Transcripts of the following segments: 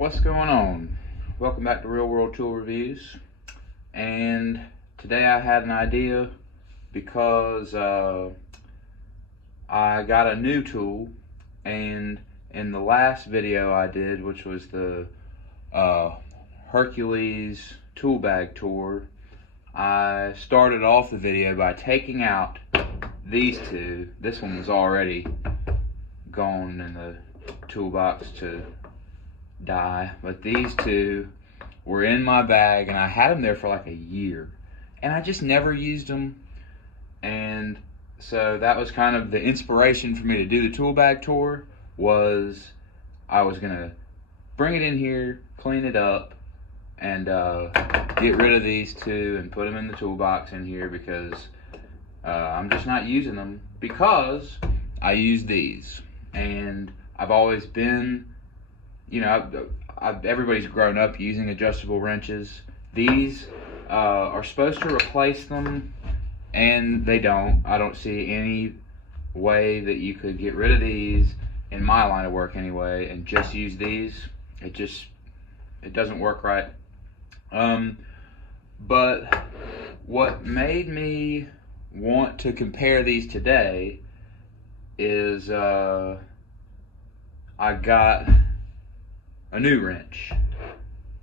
What's going on? Welcome back to Real World Tool Reviews. And today I had an idea because I got a new tool, and in the last video I did, which was the Hercules tool bag tour, I started off the video by taking out these two. This one was already gone in the toolbox to die, but these two were in my bag and I had them there for like a year and I just never used them, and so that was kind of the inspiration for me to do the tool bag tour. Was I was gonna bring it in here, clean it up, and get rid of these two and put them in the toolbox in here because I'm just not using them, because I use these, and I've always been, you know, everybody's grown up using adjustable wrenches. These are supposed to replace them, and they don't. I don't see any way that you could get rid of these in my line of work anyway and just use these. It doesn't work right. But what made me want to compare these today is I got a new wrench.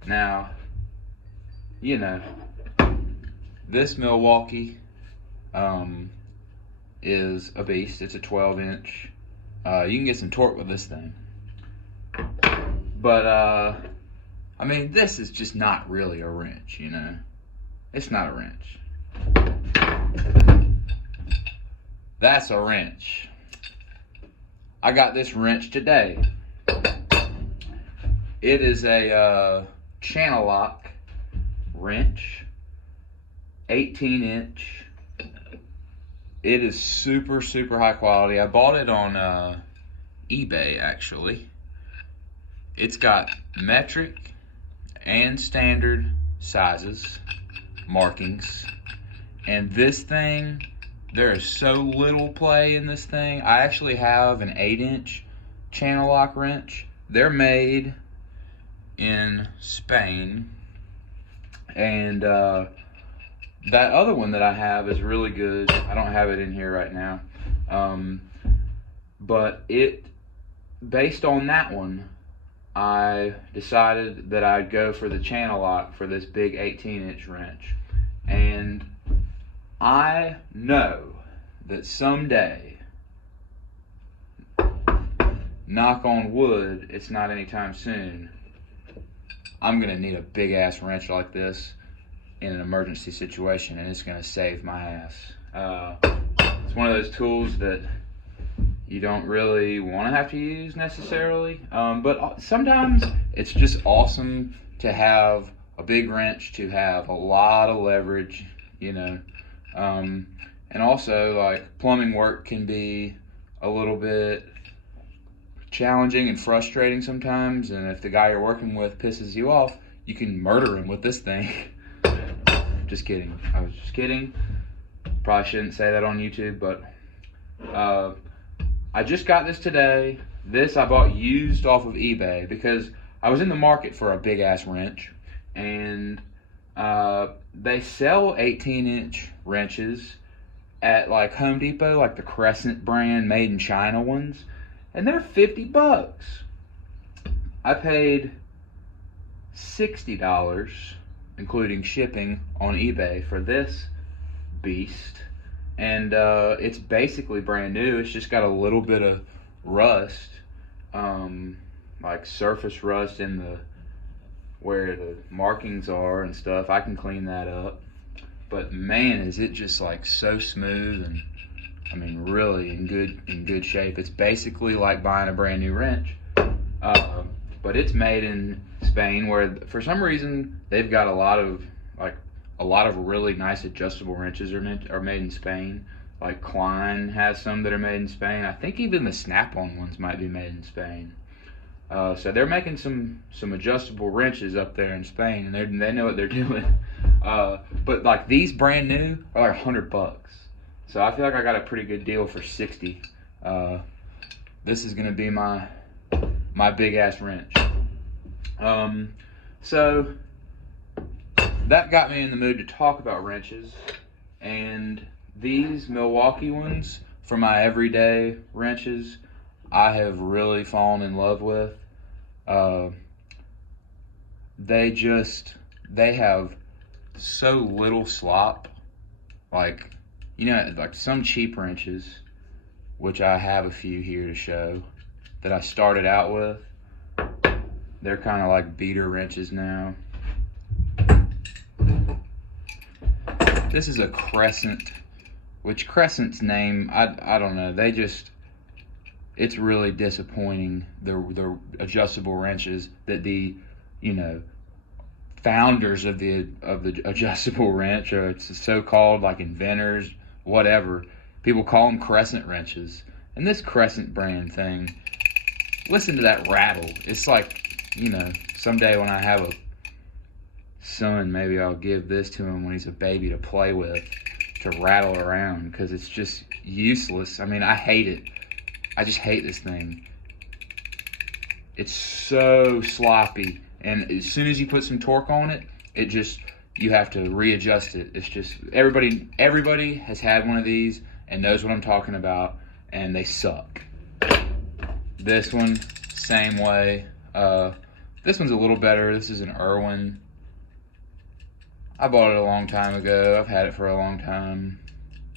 Now, you know, this Milwaukee is a beast. It's a 12-inch. You can get some torque with this thing. But, I mean, this is just not really a wrench, you know? It's not a wrench. That's a wrench. I got this wrench today. It is a channel lock wrench, 18-inch. It is super high quality. I bought it on eBay, actually. It's got metric and standard sizes, markings, and this thing, there is so little play in this thing. I actually have an 8-inch channel lock wrench. They're made in Spain, and that other one that I have is really good. I don't have it in here right now, but based on that one, I decided that I'd go for the channel lock for this big 18-inch wrench. And I know that someday, knock on wood, it's not anytime soon, I'm gonna need a big ass wrench like this in an emergency situation, and it's gonna save my ass. It's one of those tools that you don't really want to have to use necessarily, but sometimes it's just awesome to have a big wrench, to have a lot of leverage, you know. And also, like, plumbing work can be a little bit challenging and frustrating sometimes, and if the guy you're working with pisses you off, you can murder him with this thing. Just kidding. I was just kidding. Probably shouldn't say that on YouTube, but I just got this today. This I bought used off of eBay because I was in the market for a big ass wrench, and they sell 18-inch wrenches at like Home Depot, like the Crescent brand made in China ones, and they're $50. I paid $60, including shipping, on eBay for this beast, and it's basically brand new. It's just got a little bit of rust, like surface rust in the where the markings are and stuff. I can clean that up, but man, is it just like so smooth, and I mean really in good shape. It's basically like buying a brand new wrench, but it's made in Spain, where for some reason they've got a lot of really nice adjustable wrenches are made in Spain. Like Klein has some that are made in Spain. I think even the Snap-on ones might be made in Spain. So they're making some adjustable wrenches up there in Spain, and they know what they're doing. But like these brand new are like $100. So I feel like I got a pretty good deal for $60. This is gonna be my big ass wrench. So that got me in the mood to talk about wrenches, and these Milwaukee ones for my everyday wrenches, I have really fallen in love with. They have so little slop. Like, like some cheap wrenches, which I have a few here to show, that I started out with. They're kind of like beater wrenches now. This is a Crescent, which Crescent's name, I don't know. It's really disappointing, the adjustable wrenches that the, founders of the adjustable wrench, or it's so-called like inventors, whatever. People call them Crescent wrenches. And this Crescent brand thing, listen to that rattle. It's like, someday when I have a son, maybe I'll give this to him when he's a baby to play with, to rattle around, because it's just useless. I mean, I hate it. I just hate this thing. It's so sloppy, and as soon as you put some torque on it, you have to readjust it. It's just, everybody has had one of these and knows what I'm talking about, and they suck. This one, same way. This one's a little better. This is an Irwin. I bought it a long time ago. I've had it for a long time.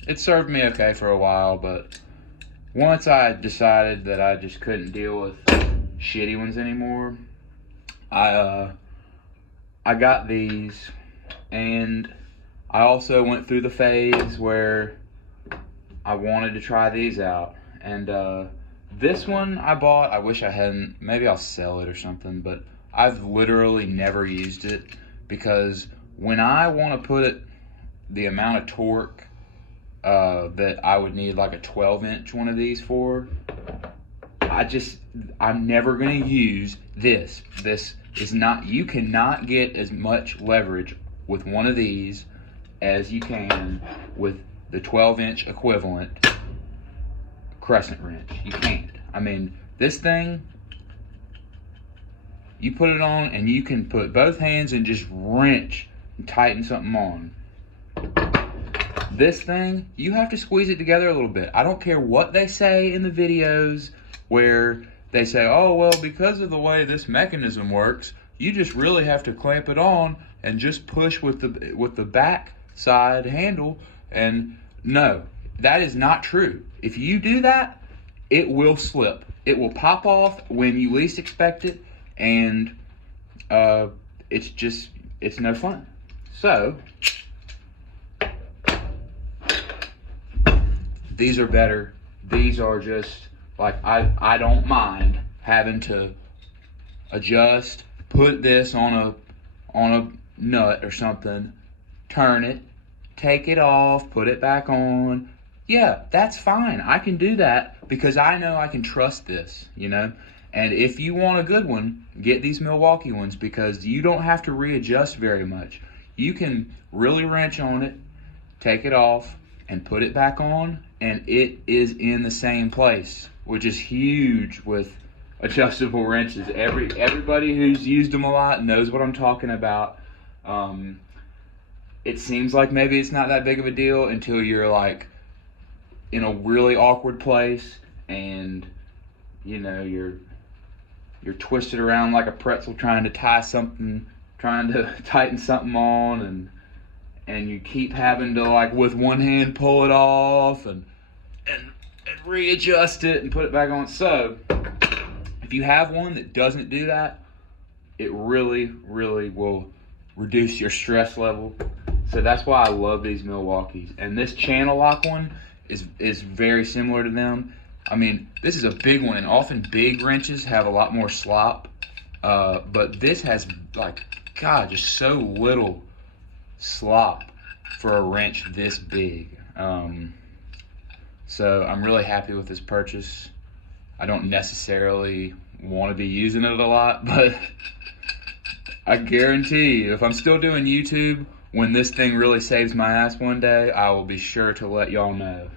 It served me okay for a while, but once I decided that I just couldn't deal with shitty ones anymore, I got these, and I also went through the phase where I wanted to try these out. And this one I bought, I wish I hadn't. Maybe I'll sell it or something, but I've literally never used it, because when I want to put the amount of torque that I would need like a 12-inch one of these for, I'm never going to use this. This is not, you cannot get as much leverage with one of these as you can with the 12-inch equivalent Crescent wrench. You can't. I mean, this thing, you put it on and you can put both hands and just wrench and tighten something on. This thing, you have to squeeze it together a little bit. I don't care what they say in the videos where they say, oh, well, because of the way this mechanism works, you just really have to clamp it on and just push with the back side handle. And no, that is not true. If you do that, it will slip. It will pop off when you least expect it, and it's no fun. So these are better. These are just like, I don't mind having to adjust, put this on a nut or something, turn it, take it off, put it back on. Yeah, that's fine. I can do that because I know I can trust this, And if you want a good one, get these Milwaukee ones, because you don't have to readjust very much. You can really wrench on it, take it off, and put it back on, and it is in the same place, which is huge with adjustable wrenches. Everybody who's used them a lot knows what I'm talking about. It seems like maybe it's not that big of a deal until you're like in a really awkward place, and you're twisted around like a pretzel trying to tighten something on, and you keep having to, like, with one hand pull it off and readjust it and put it back on. So if you have one that doesn't do that, it really, really will reduce your stress level. So that's why I love these Milwaukees. And this channel lock one is very similar to them. I mean, this is a big one, and often big wrenches have a lot more slop. But this has, like, God, just so little slop for a wrench this big. So I'm really happy with this purchase. I don't necessarily want to be using it a lot, but I guarantee you, if I'm still doing YouTube, when this thing really saves my ass one day, I will be sure to let y'all know.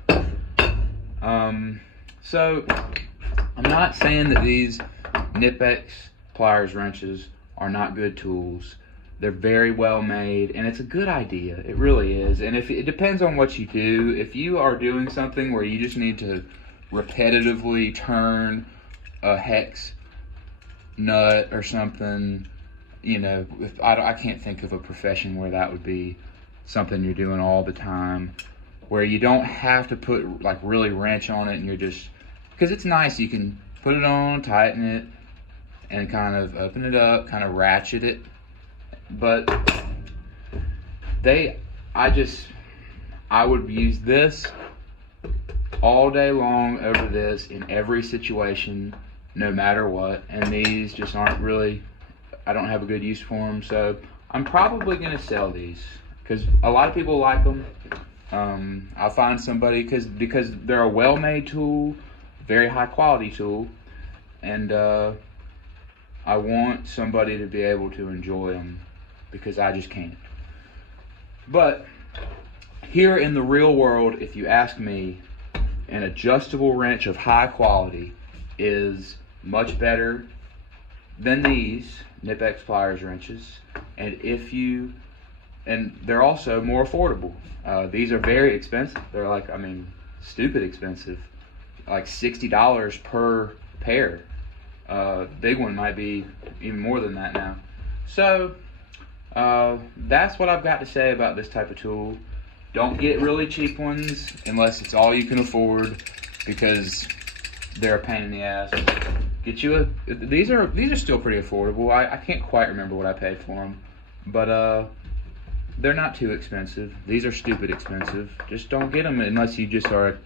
So I'm not saying that these Knipex pliers wrenches are not good tools. They're very well made, and it's a good idea. It really is. And if it depends on what you do. If you are doing something where you just need to repetitively turn a hex nut or something, you know, I can't think of a profession where that would be something you're doing all the time, where you don't have to put like really wrench on it, and you're just, because it's nice, you can put it on, tighten it, and kind of open it up, kind of ratchet it. But I would use this all day long over this in every situation, no matter what. And these just aren't really, I don't have a good use for them. So I'm probably going to sell these because a lot of people like them. I'll find somebody because they're a well-made tool, very high quality tool, and I want somebody to be able to enjoy them because I just can't. But here in the real world, if you ask me, an adjustable wrench of high quality is much better than these Knipex pliers wrenches, and they're also more affordable. These are very expensive. They're like, I mean, stupid expensive, like $60 per pair. Big one might be even more than that now. So that's what I've got to say about this type of tool. Don't get really cheap ones unless it's all you can afford, because they're a pain in the ass. Get you these are still pretty affordable. I can't quite remember what I paid for them, but they're not too expensive. These are stupid expensive. Just don't get them unless you just are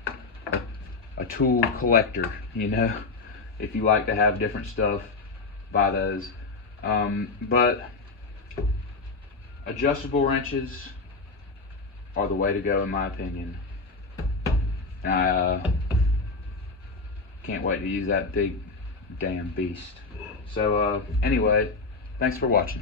a tool collector, you know. If you like to have different stuff, buy those. But adjustable wrenches are the way to go, in my opinion. And I can't wait to use that big damn beast. So anyway, thanks for watching.